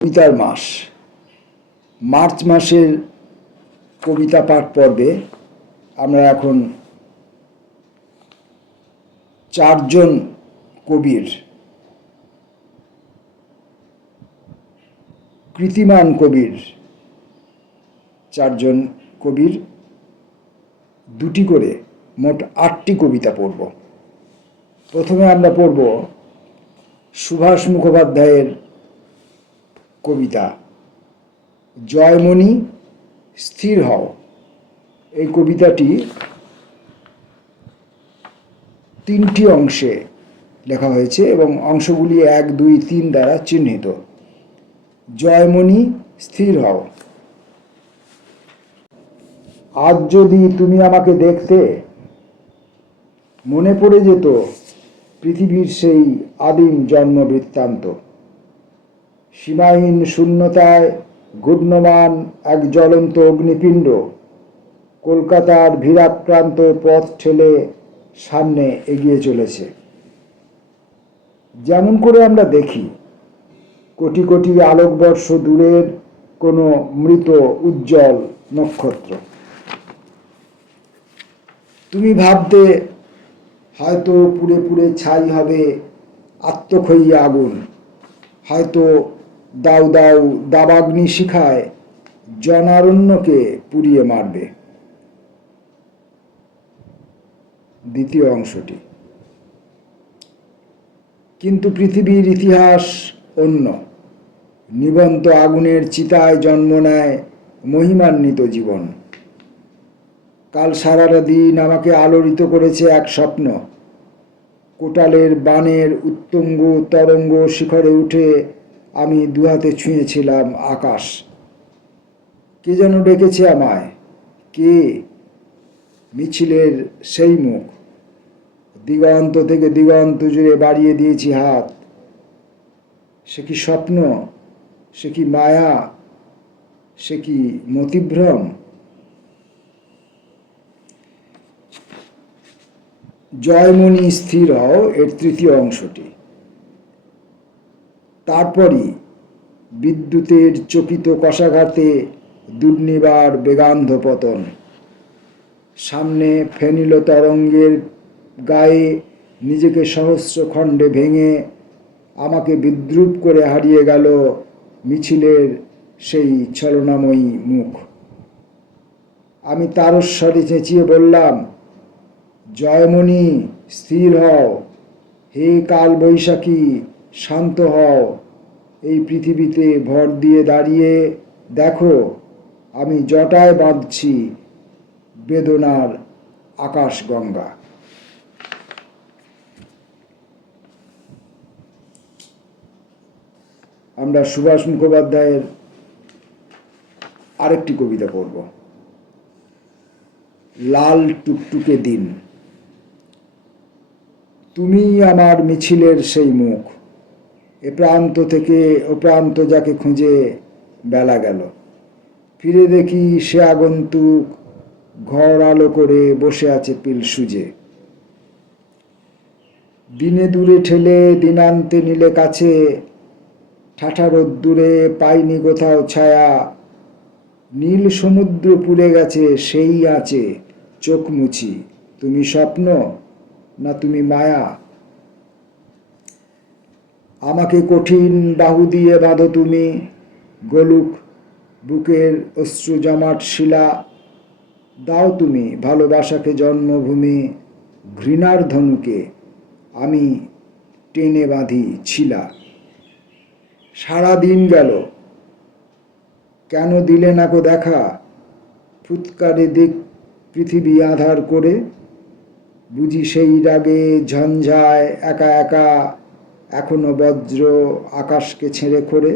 কবিতার মাস মার্চ মাসের কবিতা পাঠ পর্বে আমরা এখন চারজন কবির কৃতিমান কবির চারজন কবির দুটি করে মোট ৮টি কবিতা পড়ব। প্রথমে আমরা পড়ব সুভাষ মুখোপাধ্যায়ের কবিতা জয়মণি স্থির হও। এই কবিতাটি 3টি অংশে লেখা হয়েছে এবং অংশগুলি 1, 2, 3 দ্বারা চিহ্নিত। জয়মণি স্থির হও। আজ যদি তুমি আমাকে দেখতে, মনে পড়ে যেত পৃথিবীর সেই আদিম জন্ম বৃত্তান্ত। সীমাহীন শূন্যতায় ঘূর্ণমান এক জ্বলন্ত অগ্নিপিণ্ড কলকাতার ভিড়াক্রান্ত পথ ঠেলে সামনে এগিয়ে চলেছে। যেমন করে আমরা দেখি কোটি কোটি আলোকবর্ষ দূরের কোনো মৃত উজ্জ্বল নক্ষত্র। তুমি ভাবতে হয়তো পুড়ে পুড়ে ছাই হবে আত্মক্ষয়ী আগুন, হয়তো দাউ দাউ দাবাগ্নি শিখায় জনারণ্যকে পুড়িয়ে মারবে। দ্বিতীয় অংশটি, কিন্তু পৃথিবীর ইতিহাস অন্য। নিবন্ত আগুনের চিতায় জন্ম নেয় মহিমান্বিত জীবন। কাল সারাটা দিন আমাকে আলোড়িত করেছে এক স্বপ্ন। কোটালের বানের উত্তুঙ্গ তরঙ্গ শিখরে উঠে আমি দুহাতে ছুঁয়েছিলাম আকাশ। কে যেন ডেকেছে আমায়, কে? মিছিলের সেই মুখ। দিগন্ত থেকে দিগন্ত জুড়ে বাড়িয়ে দিয়েছি হাত। সে কি স্বপ্ন, সে কি মায়া, সে কি মতিভ্রম? জয়মণি স্থির হও এর 3য় অংশটি। তারপরই বিদ্যুতের চকিত কষাঘাতে দুর্নিবার বেগান্ধ পতন। সামনে ফেনিল তরঙ্গের গায়ে নিজেকে সহস্র খণ্ডে ভেঙে আমাকে বিদ্রূপ করে হারিয়ে গেল মিছিলের সেই ছলনাময়ী মুখ। আমি তারস্বরে চেঁচিয়ে বললাম, জয়মণি স্থির হও। হে কাল বৈশাখী শান্ত হও। এই পৃথিবীতে ভর দিয়ে দাঁড়িয়ে দেখো, আমি জটায় বাঁধছি বেদনার আকাশ গঙ্গা। আমরা সুভাষ মুখোপাধ্যায়ের আরেকটি কবিতা পড়ব, লাল টুকটুকে দিন। তুমি আমার মিছিলের সেই মুখ, এ প্রান্ত থেকে ও প্রান্ত যাকে খুঁজে বেলা গেল। ফিরে দেখি সে আগন্তুক ঘর আলো করে বসে আছে পিল সুজে। দিনে দূরে ঠেলে দিনান্তে নিলে কাছে, ঠাঠা রোদ্দুরে পাইনি কোথাও ছায়া। নীল সমুদ্র পুড়ে গেছে সেই আছে চোখ মুছি। তুমি স্বপ্ন না তুমি মায়া? আমাকে কঠিন বাহু দিয়ে বাঁধো তুমি, গলুক বুকের অশ্রু জমাট শিলা। দাও তুমি ভালোবাসাকে জন্মভূমি, ঘৃণার ধনুকে আমি টেনে বাঁধি ছিলা। সারা দিন গেল, কেন দিলে না কো দেখা? ফুৎকারে দিক পৃথিবী আধার করে, বুঝি সেই রাগে ঝঞ্ঝায় একা একা এখনো বজ্র আকাশকে ছেড়ে খোরে।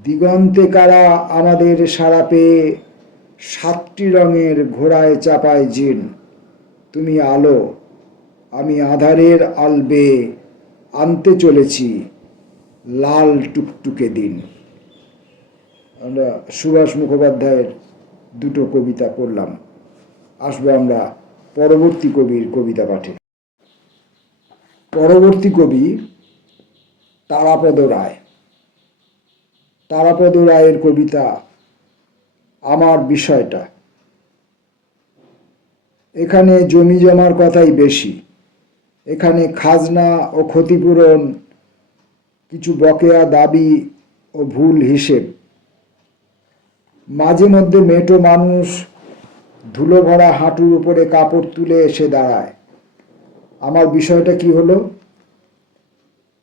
দিগন্তে কারা আমাদের সারা পেয়ে 7টি রঙের ঘোড়ায় চাপায় জিন। তুমি আলো, আমি আধারের আলবে আনতে চলেছি লাল টুকটুকে দিন। আমরা সুভাষ মুখোপাধ্যায়ের 2টো কবিতা পড়লাম। আসবো আমরা পরবর্তী কবির কবিতা পাঠে। পরবর্তী কবি তারাপদ রায়। তারাপদ রায়ের কবিতা আমার বিষয়টা। এখানে জমি জমার কথাই বেশি। এখানে খাজনা ও ক্ষতিপূরণ, কিছু বকেয়া দাবি ও ভুল হিসেব। মাঝে মধ্যে মেটো মানুষ ধুলো ভরা হাঁটুর উপরে কাপড় তুলে এসে দাঁড়ায়। আমার বিষয়টা কি হলো?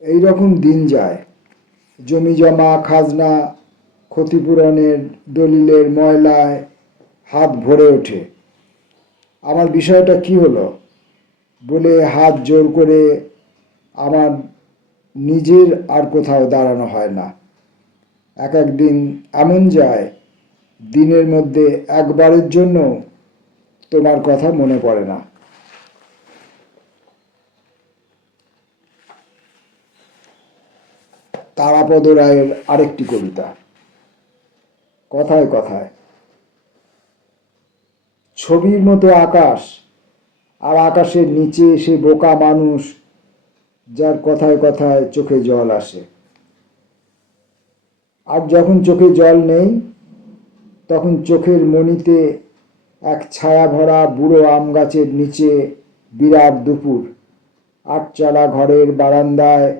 এই রকম দিন যায়। জমি জমা, খাজনা, ক্ষতিপূরণের দলিলের ময়লায় হাত ভরে ওঠে। আমার বিষয়টা কি হলো বলে হাত জোর করে আমার নিজের আর কোথাও দাঁড়ানো হয় না। এক এক দিন এমন যায়, দিনের মধ্যে একবারের জন্য তোমার কথা মনে পড়ে না। তারাপদ রায়ের আরেকটি কবিতা, কথায় কথায়। ছবির মতো আকাশ, আর আকাশের নিচে সে বোকা মানুষ যার কথায় কথায় চোখে জল আসে। আর যখন চোখে জল নেই, তখন চোখের মণিতে এক ছায়া ভরা বুড়ো আম গাছের নিচে বিরাট দুপুর। আটচালা ঘরের বারান্দায়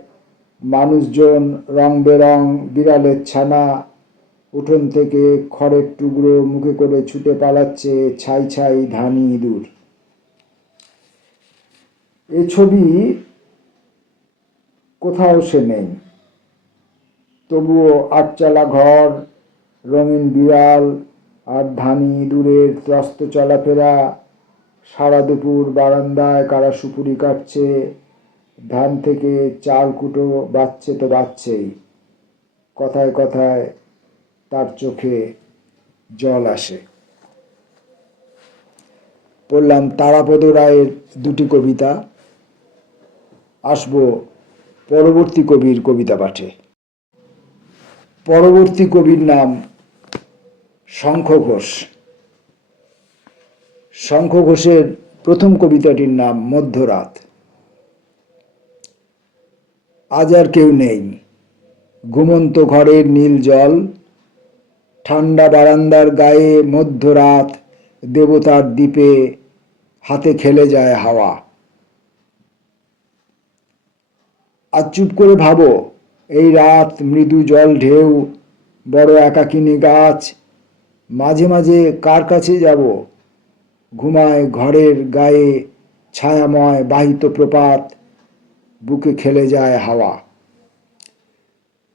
মানুষজন, রং বেরং বিড়ালের ছানা উঠোন থেকে খড়ের টুকরো মুখে করে ছুটে পালাচ্ছে ছাই ছাই ধানি ইঁদুর। এ ছবি কোথাও সে নেই। তবুও আটচালা ঘর, রঙিন বিড়াল আর ধানি ইঁদুরের ত্রস্ত চলাফেরা, সারা দুপুর বারান্দায় কারা সুপুরি কাটছে, ধান থেকে চাল কুটো বাচ্ছে তো বাচ্ছেই। কথায় কথায় তার চোখে জল আসে। পড়লাম তারাপদ রায়ের দুটি কবিতা। আসবো পরবর্তী কবির কবিতা পাঠে। পরবর্তী কবির নাম শঙ্খ ঘোষ। শঙ্খ ঘোষের প্রথম কবিতাটির নাম মধ্যরাত। আজ আর কেউ নেই। ঘুমন্ত ঘরের নীল জল, ঠান্ডা বারান্দার গায়ে মধ্যরাত দেবতার দ্বীপে হাতে খেলে যায় হাওয়া। আজ চুপ করে ভাবো, এই রাত মৃদু জল ঢেউ, বড় একাকিনী গাছ, মাঝে মাঝে কার কাছে যাব? ঘুমায় ঘরের গায়ে ছায়াময় বাহিত প্রপাত, বুকে খেলে যায় হাওয়া।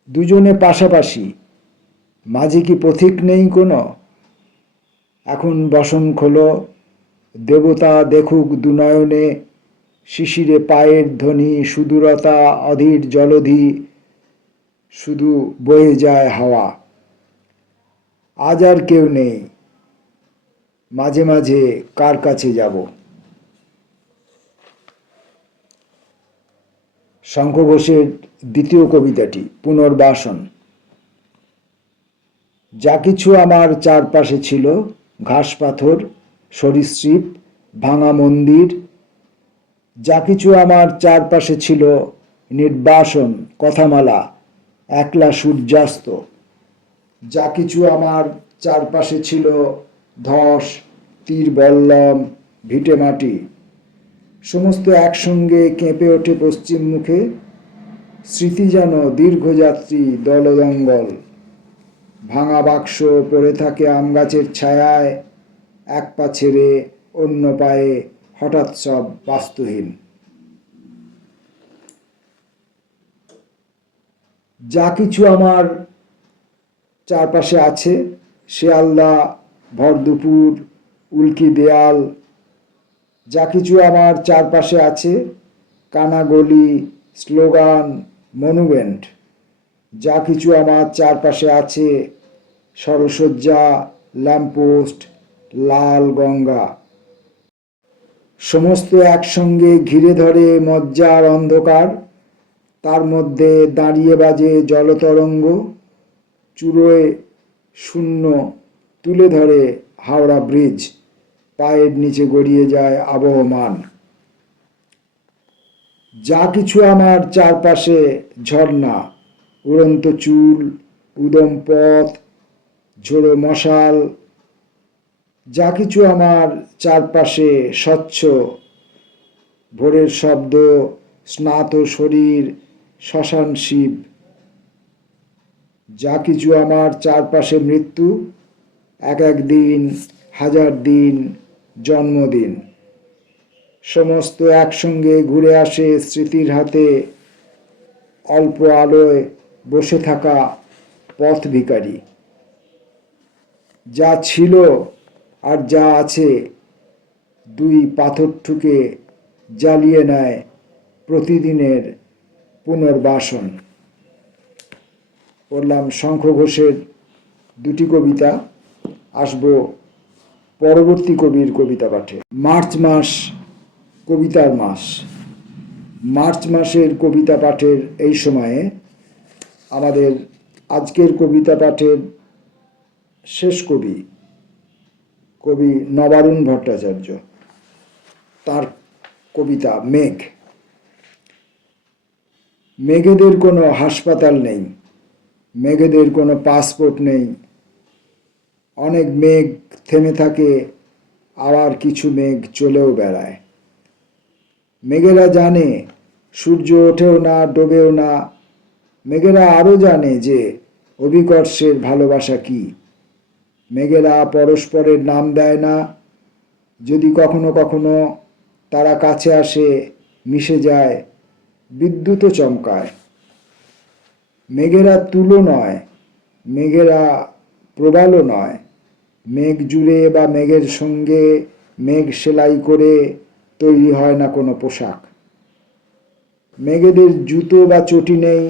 দুজনে পাশাপাশি, মাঝে কি পথিক নেই কোনো? এখন বসন খোলো, দেবতা দেখুক দুনয়নে, শিশিরে পায়ের ধ্বনি, সুদূরতা অধীর জলধি, শুধু বয়ে যায় হাওয়া। আজ আর কেউ নেই, মাঝে মাঝে কার কাছে যাব? শঙ্খ ঘোষের দ্বিতীয় কবিতাটি পুনর্বাসন। যা কিছু আমার চারপাশে ছিল, ঘাস পাথর, সরীসৃপ, ভাঙা মন্দির, যা কিছু আমার চারপাশে ছিল, নির্বাসন, কথামালা, একলা সূর্যাস্ত, যা কিছু আমার চারপাশে ছিল, ধস, তীর বল্লম, ভিটে মাটি, সমস্ত একসঙ্গে কেঁপে ওঠে পশ্চিম মুখে। স্মৃতি যেন দীর্ঘযাত্রী দলদঙ্গল। ভাঙা বাক্স পড়ে থাকে আম গাছের ছায়ায়, এক পা ছেড়ে অন্য পায়ে হঠাৎ সব বাস্তুহীন। যা কিছু আমার চারপাশে আছে, শেয়ালদা, ভর দুপুর, উল্কি দেয়াল, যা কিছু আমার চারপাশে আছে, কানাগলি, স্লোগান, মনুমেন্ট, যা কিছু আমার চারপাশে আছে, সরসজ্জা, ল্যাম্পপোস্ট, লাল গঙ্গা, সমস্ত একসঙ্গে ঘিরে ধরে মজ্জার অন্ধকার। তার মধ্যে দাঁড়িয়ে বাজে জলতরঙ্গ, চুড়োয় শূন্য তুলে ধরে হাওড়া ব্রিজ, পায়ের নিচে গড়িয়ে যায় আবহমান। যা কিছু আমার চারপাশে, ঝর্ণা, উড়ন্ত চুল, উদম পথ, ঝোড়ো মশাল, যা কিছু আমার চারপাশে স্বচ্ছ, ভোরের শব্দ, স্নাত শরীর, শ্মশান শিব, যা কিছু আমার চারপাশে মৃত্যু, এক এক দিন, হাজার দিন, জন্মদিন, সমস্ত একসঙ্গে ঘুরে আসে স্মৃতির হাতে, অল্প আলোয় বসে থাকা পথ ভিখারি। যা ছিল আর যা আছে দুই পাথর ঠুকে জ্বালিয়ে নেয় প্রতিদিনের পুনর্বাসন। পড়লাম শঙ্খ ঘোষের দুটি কবিতা। আসব পরবর্তী কবির কবিতা পাঠে। মার্চ মাস কবিতার মাস। মার্চ মাসের কবিতা পাঠের এই সময়ে আমাদের আজকের কবিতা পাঠের শেষ কবি নবারুণ ভট্টাচার্য। তার কবিতা মেঘ। মেঘেদের কোনো হাসপাতাল নেই, মেঘেদের কোনো পাসপোর্ট নেই। অনেক মেঘ থেমে থাকে, আবার কিছু মেঘ চলেও বেড়ায়। মেঘেরা জানে সূর্য ওঠেও না, ডোবেও না। মেঘেরা আরও জানে যে অভিকর্ষের ভালোবাসা কি। মেঘেরা পরস্পরের নাম দেয় না, যদি কখনো কখনো তারা কাছে আসে, মিশে যায়, বিদ্যুৎও চমকায়। মেঘেরা তুলো নয়, মেঘেরা প্রবালও নয়। মেঘ জুড়ে বা মেঘের সঙ্গে মেঘ সেলাই করে তৈরি হয় না কোনো পোশাক। মেঘেদের জুতো বা চটি নেই,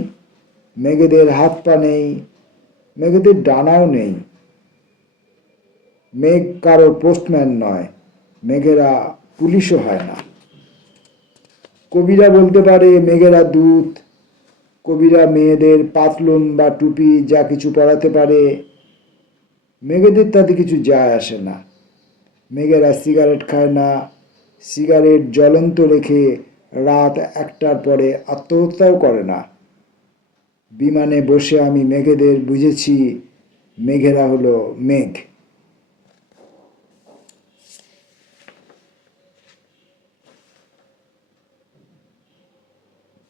মেঘেদের হাত পা নেই, মেঘেদের ডানাও নেই। মেঘ কারো পোস্টম্যান নয়, মেঘেরা পুলিশও হয় না। কবিরা বলতে পারে মেঘেরা দূত, কবিরা মেয়েদের পাতলুন বা টুপি যা কিছু পরাতে পারে। মেঘেদের তাতে কিছু যায় আসে না। মেঘেরা সিগারেট খায় না, সিগারেট জ্বলন্ত রেখে রাত 1টার পরে আত্মহত্যাও করে না। বিমানে বসে আমি মেঘেদের বুঝেছি, মেঘেরা হলো মেঘ।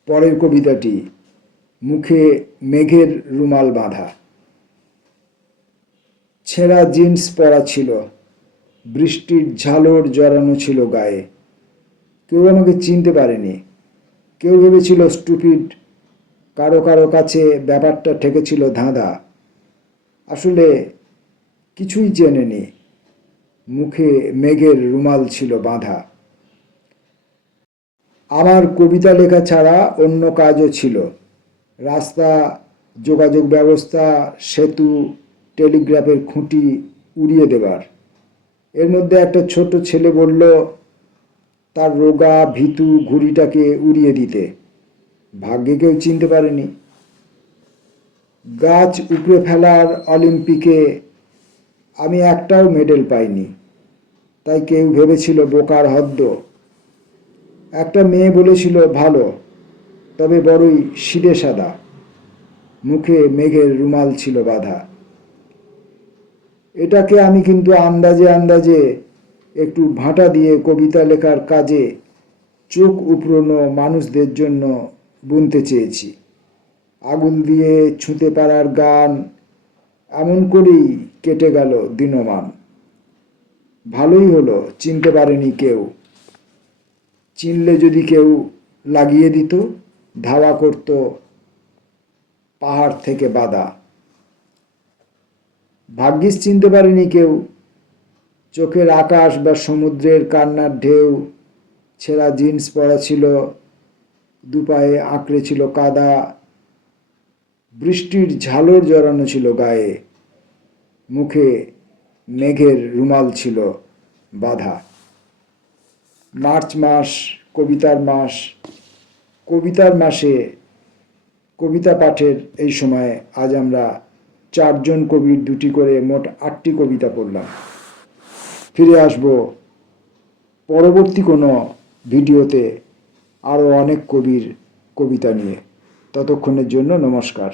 পরের কবিতাটি মুখে মেঘের রুমাল বাঁধা। ছেঁড়া জিন্স পরা ছিল, বৃষ্টির ঝালর জড়ানো ছিল গায়ে। কেউ আমাকে চিনতে পারেনি, কেউ ভেবেছিল স্টুপিড, কারো কারো কাছে ব্যাপারটা ঠেকেছিল ধাঁধা। আসলে কিছুই চেনেনি, মুখে মেঘের রুমাল ছিল বাঁধা। আমার কবিতা লেখা ছাড়া অন্য কাজও ছিল। রাস্তা, যোগাযোগ ব্যবস্থা, সেতু, টেলিগ্রাফের খুঁটি উড়িয়ে দেবার। এর মধ্যে একটা ছোট ছেলে বলল তার রোগা ভীতু ঘুড়িটাকে উড়িয়ে দিতে। ভাগ্যে কেউ চিনতে পারেনি। গাছ উপড়ে ফেলার অলিম্পিকে আমি একটাও মেডেল পাইনি, তাই কেউ ভেবেছিল বোকার হদ্দ। একটা মেয়ে বলেছিল ভালো, তবে বড়ই সিধে সাদা, মুখে মেঘের রুমাল ছিল বাঁধা। এটাকে আমি কিন্তু আন্দাজে আন্দাজে একটু ভাঁটা দিয়ে কবিতা লেখার কাজে চোখ উপড়ানো মানুষদের জন্য বুনতে চেয়েছি। আগুন দিয়ে ছুঁতে পারার গান, এমন করেই কেটে গেল দিনমান। ভালোই হলো চিনতে পারেনি কেউ, চিনলে যদি কেউ লাগিয়ে দিত, ধাওয়া করত পাহাড় থেকে বাধা। ভাগ্যিস চিনতে পারেনি কেউ, চোখের আকাশ বা সমুদ্রের কান্নার ঢেউ। ছেঁড়া জিন্স পরা ছিল, দুপায়ে আঁকড়ে ছিল কাদা, বৃষ্টির ঝালর জড়ানো ছিল গায়ে, মুখে মেঘের রুমাল ছিল বাঁধা। মার্চ মাস কবিতার মাস। কবিতার মাসে কবিতা পাঠের এই সময়ে আজ আমরা 4জন কবির 2টি করে মোট 8টি কবিতা পড়লাম। ফিরে আসব পরবর্তী কোনো ভিডিওতে আরও অনেক কবির কবিতা নিয়ে। ততক্ষণের জন্য নমস্কার।